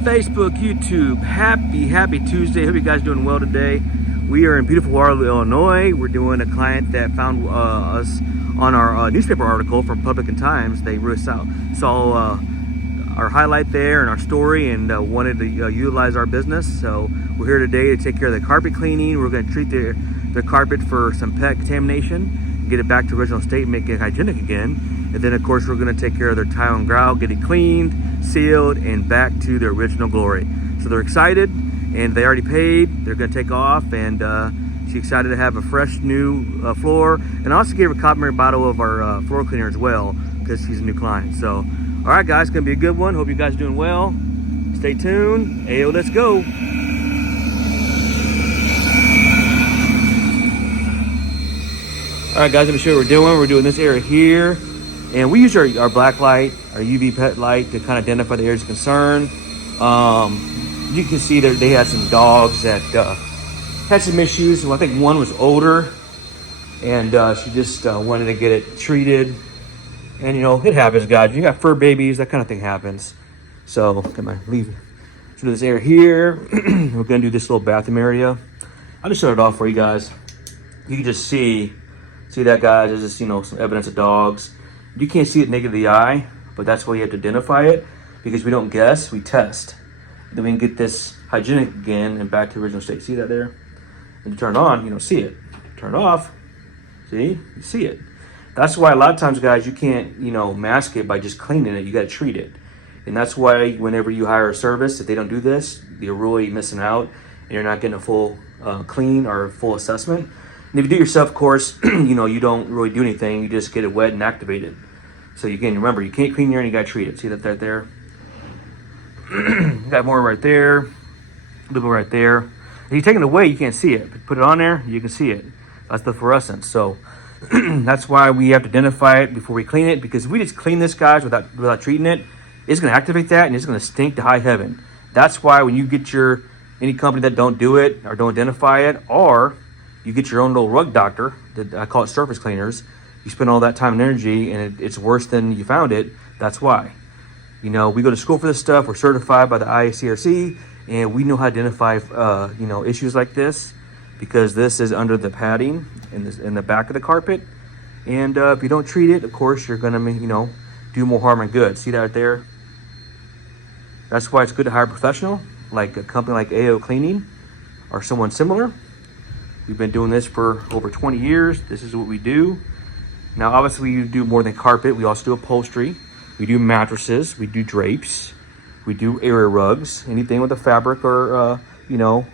Facebook, YouTube, happy Tuesday. Hope you guys doing well today. We are in beautiful Waterloo, Illinois. We're doing a client that found us on our newspaper article from Public and Times. They really saw our highlight there and our story and wanted to utilize our business. So we're here today to take care of the carpet cleaning. We're going to treat the carpet for some pet contamination, get it back to original state, make it hygienic again. And then of course we're going to take care of their tile and grout, get it cleaned, sealed, and back to their original glory. So they're excited, and they already paid. They're going to take off, and she's excited to have a fresh new floor. And I also gave her a complimentary bottle of our floor cleaner as well, because she's a new client. So all right guys, it's going to be a good one. Hope you guys are doing well. Stay tuned. Ayo, let's go. All right guys, let me show you what we're doing. We're doing this area here, and we use our black light, our UV pet light, to kind of identify the areas of concern. You can see that they had some dogs that had some issues. Well, I think one was older, and she just wanted to get it treated. And you know, it happens, guys. You got fur babies, that kind of thing happens. So come on, leave. So this area here, we're gonna do this little bathroom area. I'll just shut it off for you guys. You can just see that, guys. There's just, you know, some evidence of dogs. You can't see it naked to the eye, but that's why you have to identify it, because we don't guess, we test. Then we can get this hygienic again and back to the original state. See that there? And you turn it on, you don't see it. Turn it off, see? You see it. That's why a lot of times, guys, you can't, you know, mask it by just cleaning it. You got to treat it. And that's why whenever you hire a service, if they don't do this, you're really missing out, and you're not getting a full clean or full assessment. And if you do it yourself, of course, you know, you don't really do anything. You just get it wet and activate it. So again, remember, you can't clean your, and you got to treat it. See that right there? You got more right there, a little bit right there. If you take it away, you can't see it. But put it on there, you can see it. That's the fluorescence. So that's why we have to identify it before we clean it, because if we just clean this, guys, without treating it, it's going to activate that, and it's going to stink to high heaven. That's why when you get any company that don't do it or don't identify it, or you get your own little rug doctor, I call it surface cleaners, you spend all that time and energy, and it's worse than you found it. That's why. You know, we go to school for this stuff. We're certified by the IACRC, and we know how to identify, you know, issues like this, because this is under the padding in the back of the carpet. And if you don't treat it, of course, you're going to, you know, do more harm than good. See that right there? That's why it's good to hire a professional, like a company like AOCleaning or someone similar. We've been doing this for over 20 years. This is what we do. Now, obviously, we do more than carpet. We also do upholstery. We do mattresses. We do drapes. We do area rugs. Anything with a fabric or, you know,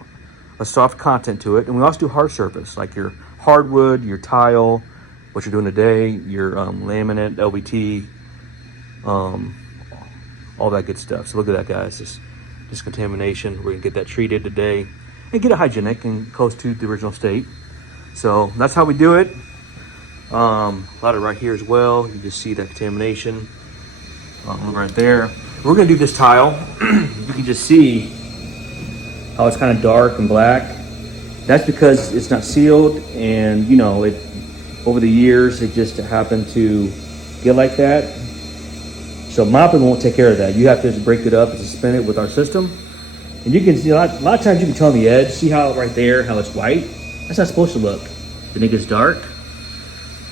a soft content to it. And we also do hard surface, like your hardwood, your tile, what you're doing today, your laminate, LVT, all that good stuff. So look at that, guys. This contamination. We're going to get that treated today and get it hygienic and close to the original state. So that's how we do it. A lot of right here as well. You just see that contamination right there. We're going to do this tile. You can just see how it's kind of dark and black. That's because it's not sealed, and you know, over the years it just happened to get like that. So mopping won't take care of that. You have to just break it up and suspend it with our system. And you can see a lot of times you can tell on the edge. See how right there, how it's white? That's not supposed to look. Then it gets dark.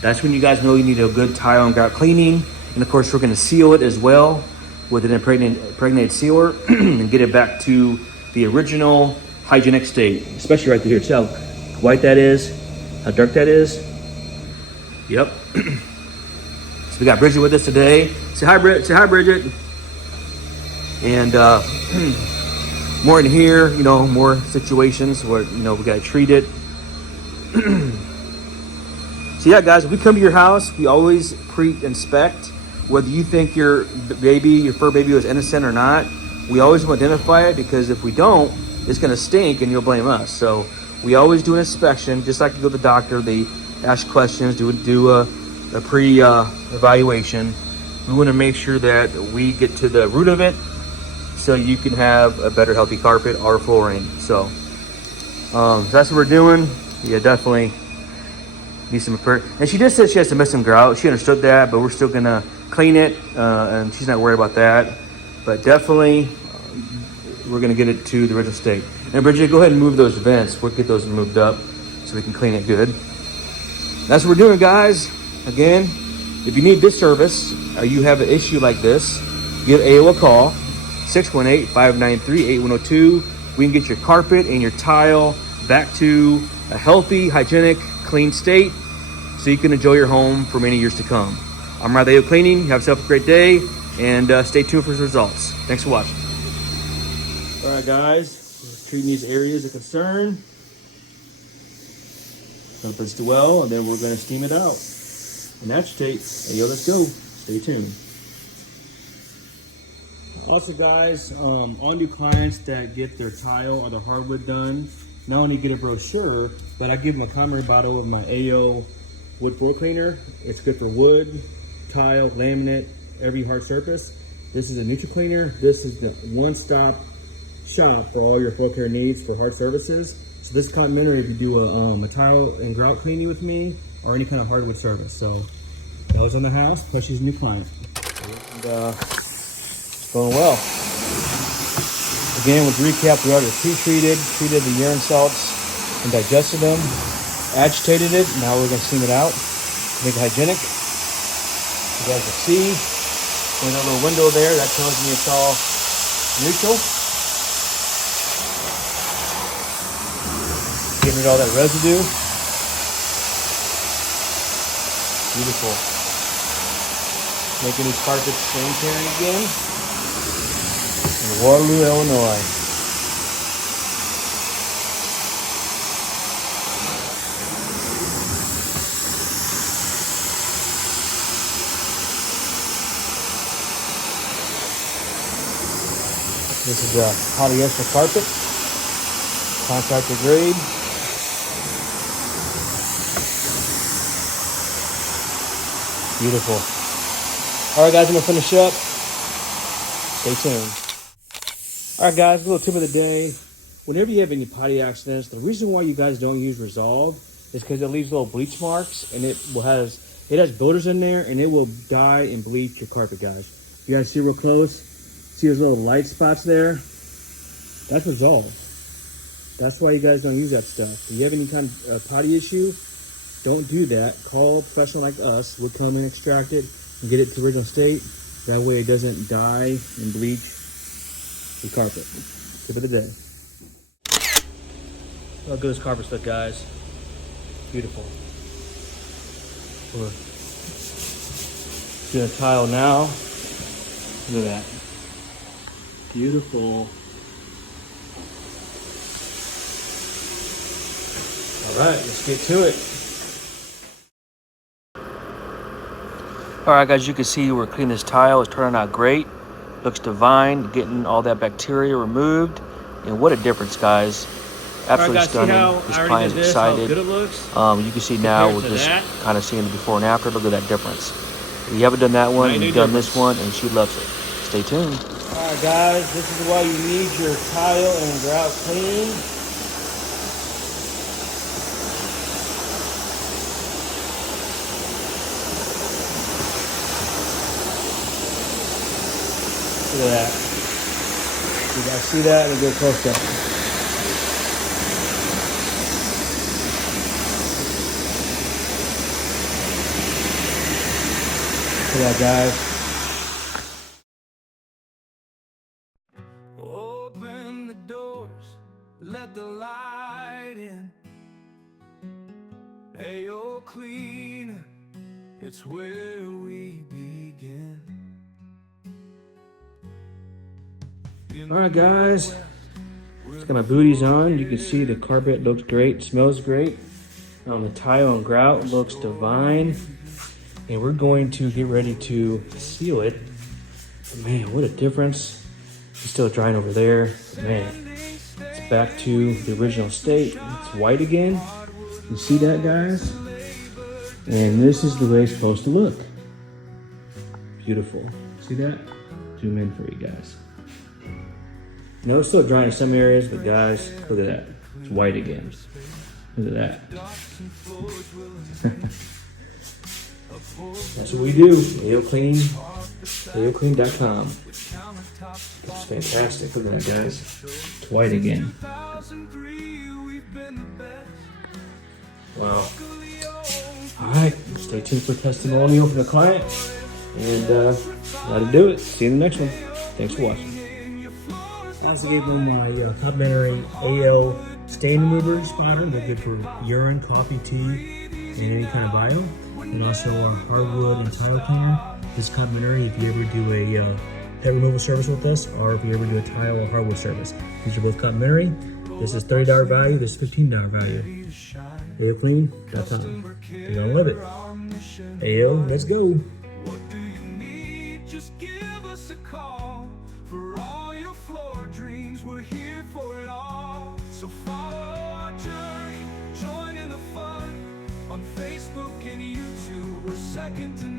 That's when you guys know you need a good tile and grout cleaning. And of course, we're going to seal it as well with an impregnated sealer and get it back to the original hygienic state, especially right here. See how white that is, how dark that is. Yep. So we got Bridget with us today. Say hi, Bridget. And more in here, you know, more situations where, you know, we got to treat it. So yeah, guys, if we come to your house, we always pre-inspect. Whether you think your fur baby was innocent or not, we always want to identify it, because if we don't, it's going to stink and you'll blame us. So we always do an inspection, just like you go to the doctor. They ask questions, do a pre-evaluation. We want to make sure that we get to the root of it, so you can have a better, healthy carpet or flooring. So that's what we're doing. Yeah, definitely need some repair. And she just said she has to miss some grout. She understood that, but we're still gonna clean it, and she's not worried about that. But definitely, we're gonna get it to the original state. And Bridget, go ahead and move those vents. We'll get those moved up so we can clean it good. That's what we're doing, guys. Again, if you need this service or you have an issue like this, give AO a call, 618-593-8102. We can get your carpet and your tile back to a healthy, hygienic, clean state so you can enjoy your home for many years to come. I'm Riley AOCleaning. Have yourself a great day and stay tuned for results. Thanks for watching. All right, guys, we're treating these areas of concern. Hope it's well, and then we're going to steam it out. And that's state. Hey, yo, let's go. Stay tuned. Also, guys, all new clients that get their tile or their hardwood done, not only get a brochure, but I give them a complimentary bottle of my AO wood floor cleaner. It's good for wood, tile, laminate, every hard surface. This is a neutral cleaner. This is the one-stop shop for all your floor care needs for hard surfaces. So this is complimentary if you do a tile and grout cleaning with me or any kind of hardwood service. So that was on the house, plus she's a new client. And, it's going well. Again, with recap, we already pre-treated, treated the urine salts and digested them, agitated it. Now we're gonna steam it out, make it hygienic. You guys can see, in that little window there, that tells me it's all neutral. Getting rid of all that residue. Beautiful. Making these carpets stain carrying again. In Waterloo, Illinois. This is a polyester carpet, contractor grade. Beautiful. All right, guys, I'm gonna finish up. Stay tuned. All right, guys, a little tip of the day. Whenever you have any potty accidents, the reason why you guys don't use Resolve is because it leaves little bleach marks, and it has builders in there, and it will dye and bleach your carpet, guys. You guys see real close? See those little light spots there? That's Resolve. That's why you guys don't use that stuff. If you have any kind of potty issue, don't do that. Call a professional like us. We'll come and extract it and get it to original state. That way it doesn't dye and bleach the carpet. Tip of the day. Look at this carpet look, guys. Beautiful. We're doing a tile now. Look at that. Beautiful. All right, let's get to it. All right, guys, you can see we're cleaning this tile. It's turning out great. Looks divine, getting all that bacteria removed. And what a difference, guys. Absolutely right, guys, stunning. This client is excited. How good it looks. You can see now we're just kind of seeing the before and after. Look at that difference. If you haven't done that one, you've done this one, and she loves it. Stay tuned. All right, guys, this is why you need your tile and grout clean. Look at that. You guys see that? Let me go close up. Look at that, guys. Open the doors, let the light in. AOCleaning, it's where we begin. All right, guys, just got my booties on. You can see the carpet looks great, smells great. The tile and grout looks divine. And we're going to get ready to seal it. Man, what a difference. It's still drying over there. Man, it's back to the original state. It's white again. You see that, guys? And this is the way it's supposed to look. Beautiful. See that? Zoom in for you guys. No, it's still dry in some areas, but guys, look at that. It's white again. Look at that. That's what we do. AOCleaning AOCleaning.com. It's fantastic. Look at that, guys. It's white again. Wow. Alright, stay tuned for testimonial from the client. And that'll do it. See you in the next one. Thanks for watching. I also gave them my complimentary AL stain remover spotter. They're good for urine, coffee, tea, and any kind of bio. And also our hardwood and tile cleaner. This is complimentary if you ever do a pet removal service with us, or if you ever do a tile or hardwood service. These are both complimentary. This is $30 value, this is $15 value. AOCleaning.com. You're gonna love it. AO, let's go. What do you need? Just give us a call. For all your floor dreams, we're here for it all. So follow our journey, join in the fun. On Facebook and YouTube, we're second to none.